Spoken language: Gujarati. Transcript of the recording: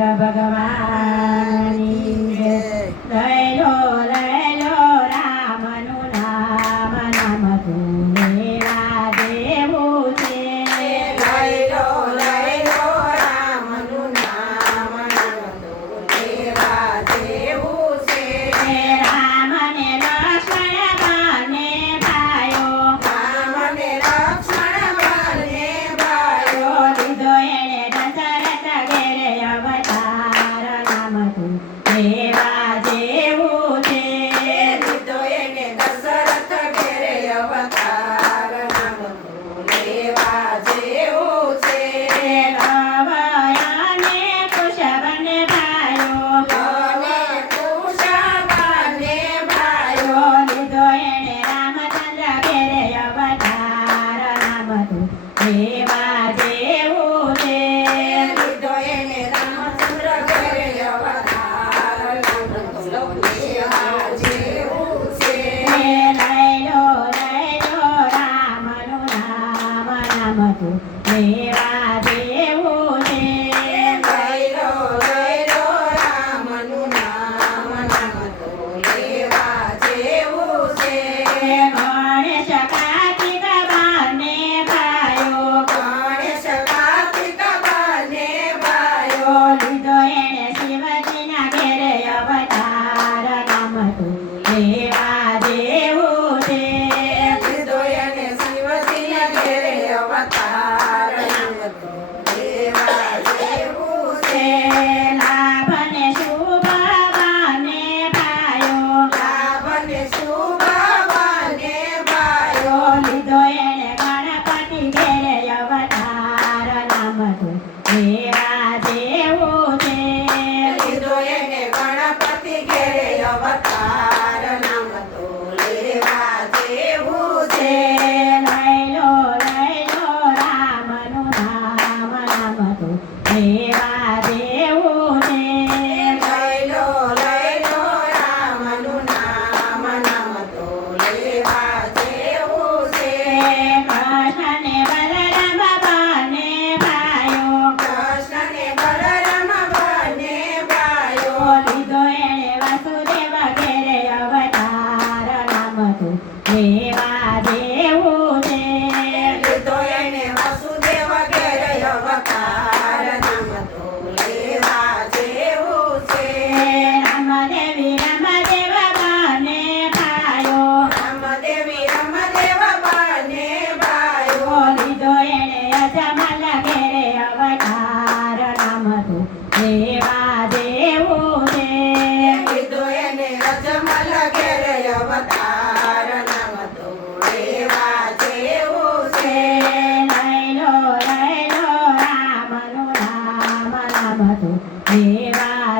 ભગવાનની જય લઈ લો રામનું નામ નામ તું લેવા દેવું છે લઈ લો રામનું નામ નામ તું લેવા દેવું છે રામ ને લક્ષ્મણ બંને ભાઈઓ લીધો એણે દશરથ ઘેરે અવતાર નામ તું લેવા જેવું છે લીધો એને દશરથ ઘેરે અવતાર નામ તું લેવા જેવું છે લવ અને કુશ બંને ભાઈઓ લીધો એણે રામચંદ્ર ઘેરે અવતાર નામ તું લેવા જેવું છે લીધો એને રામચંદ્ર ઘેરે અવતાર નામ તું લેવા જેવું છે લઈ લો રામનું નામ નામ તું લેવા જેવું છે લઈ લો રામનું નામ નામ તું લેવા જેવું છે ગણેશ કાર્તિક બંને ભાઈઓ ગણેશ કાર્તિક બંને ભાઈઓ લીધો એણે શિવજીના ઘેરે અવતાર નામ તું લેવા જેવું છે લીધો એને શિવજીના ઘેરે અવતાર નામ તું લેવા જેવું છે લાભ ને શુભ બંને ભાઈઓ લાભ ને શુભ બંને ભાઈઓ લીધો એણે ગણપતિ ઘેરે અવતાર નામ તું લેવા જેવું છે લીધો એને ગણપતિ ઘેરે અવતાર નામ તું લેવા જેવું છે લઈ લો રામનું નામ નામ તું લેવા જેવું છે લઈ લો રામનું નામ નામ તું લેવા જેવું છે કૃષ્ણ ને બલરામ બંને ભાઈઓ કૃષ્ણ ને બલરામ બંને ભાઈઓ લીધો એણે વાસુદેવ ઘેરે અવતાર નામ તું લેવા જેવું છે લીધો એને વાસુદેવ ઘેરે અવતાર નામ તું લેવા જેવું છે રામદેવી રામદેવ બંને ભાઈઓ રામદેવી રામદેવ બંને ભાઈઓ લીધો એણે અજમલ ઘેરે અવતાર નામ તું લેવા જેવું છે લીધો એને અજમલ ઘેરે અવતાર નામ તું લેવા જેવું છે લઈ લો રામનું નામ નામ તું લેવા